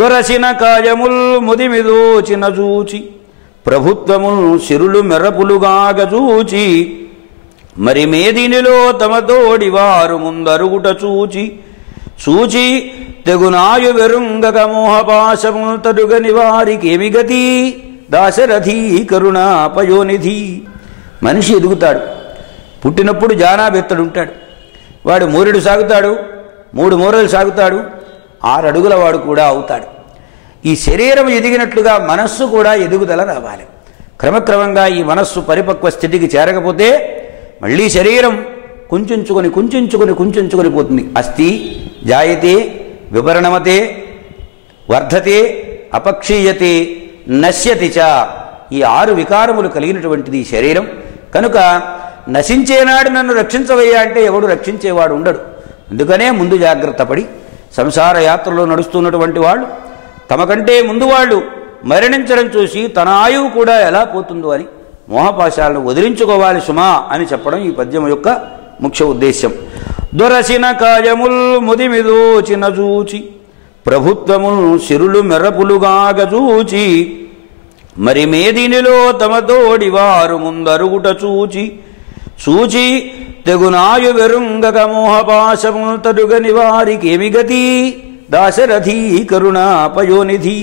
దొరసిన కాయముల్ ముదిమిదోచిన చూచి ప్రభుత్వముల్ సిరులు మెర్రపులుగాగజూచి మరి మేదినిలో తమతోడి వారు ముందరుగుట చూచి చూచి తెగునాయు వెరుంగక మోహపాశముల్ తరుగని వారికేమి గతి దాశరథీ కరుణాపయోనిధి. మనిషి ఎదుగుతాడు, పుట్టినప్పుడు జానాబెత్తడుంటాడు, వాడు మూరెడు సాగుతాడు, 3 మూరలు సాగుతాడు, 6 అడుగుల వాడు కూడా అవుతాడు. ఈ శరీరం ఎదిగినట్లుగా మనస్సు కూడా ఎదుగుదల రావాలి. క్రమక్రమంగా ఈ మనస్సు పరిపక్వ స్థితికి చేరకపోతే మళ్ళీ శరీరం కుంచుకొని పోతుంది. అస్థి జాయతే వివరణమతే వర్ధతే అపక్షీయతే నశ్యతి చ. ఈ 6 వికారములు కలిగినటువంటిది ఈ శరీరం. కనుక నశించేనాడు నన్ను రక్షించవయ్యా అంటే ఎవడు రక్షించేవాడు ఉండడు. అందుకనే ముందు జాగ్రత్త పడి సంసార యాత్రలో నడుస్తున్నటువంటి వాళ్ళు తమకంటే ముందు వాళ్ళు మరణించడం చూసి తన ఆయువు కూడా ఎలా పోతుందో అని మోహపాశాలను వదిలించుకోవాలి సుమా అని చెప్పడం ఈ పద్యం యొక్క ముఖ్య ఉద్దేశ్యం. దొరసిన కాయముల్ ముదిమిదోచిన చూచి ప్రభుత్వముల్ సిరులు మెర్రపులుగాగజూచి మరి మేదినిలో తమతోడి వారు ముందరుగుట చూచి చూచి తెగునాయు వెరుంగక మోహపాశముల్ తరుగని వారికేమి గతి దాశరథీ కరుణాపయోనిధి.